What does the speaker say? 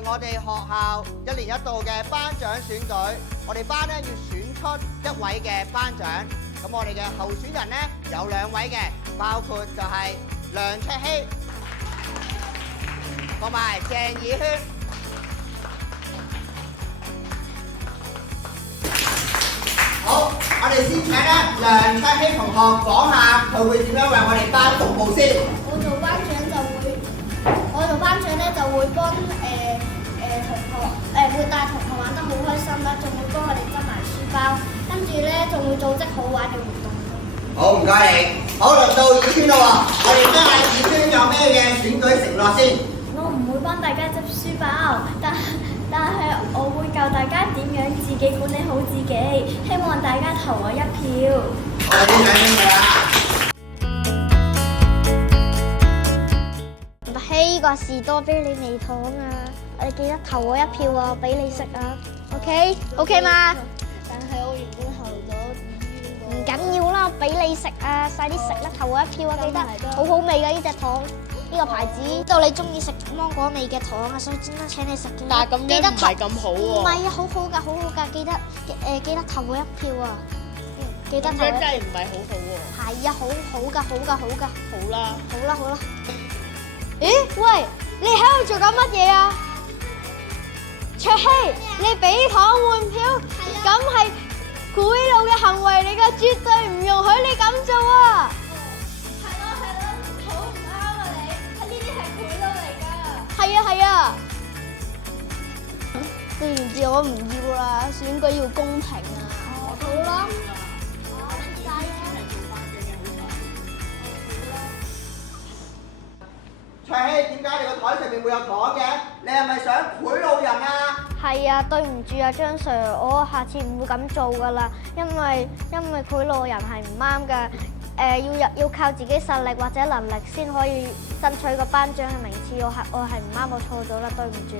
係我哋學校1年1度嘅頒獎選舉，我哋班咧要選出1位嘅班長。咁我哋嘅候選人咧有2位嘅，包括就係梁卓希同埋鄭以軒。好，我哋先請咧梁卓希同學講下佢會點樣為我哋班服務先。我做班長咧就會幫同學會帶同學玩得好開心啦，仲會幫我哋執埋書包，跟住咧仲會組織好玩嘅活動。好，唔該你。好，輪到以軒啦喎，我哋聽下以軒有咩嘅選舉承諾先。我唔會幫大家執書包，但係我會教大家點樣自己管理好自己，希望大家投我1票。我哋啲獎拎佢啦。希個士多啤梨味糖啊！你記得投我1票啊，俾你食啊 ！OK 嘛？但係我原本投咗唔緊要啦，俾你食啊！快啲食啦，投我1票啊！記得好好味㗎呢隻糖，呢個牌子。知道你中意食芒果味嘅糖啊，所以專登請你食嘅。但係咁樣唔係咁好喎。唔係啊，好好㗎，好好㗎，記得投我1票啊！記得投。咁樣真係唔係好好喎。係啊，好㗎。好啦。好啦。咦？喂，你喺度做緊乜嘢啊？卓希，你俾糖換票，咁係賄賂嘅行為嚟㗎，絕對唔容許你咁做啊！係咯，好唔啱啊你！呢啲係賄賂嚟㗎。係啊。對唔住，我唔要啦，選舉要公平啊！好啦。卓希，點解你個台上面會有糖嘅？你係咪想賄賂人啊？係啊，對唔住啊，張 Sir， 我下次唔會咁做噶啦，因為賄賂人係唔啱噶，要靠自己實力或者能力先可以爭取個頒獎嘅名次，我係唔啱，我錯咗啦，對唔住。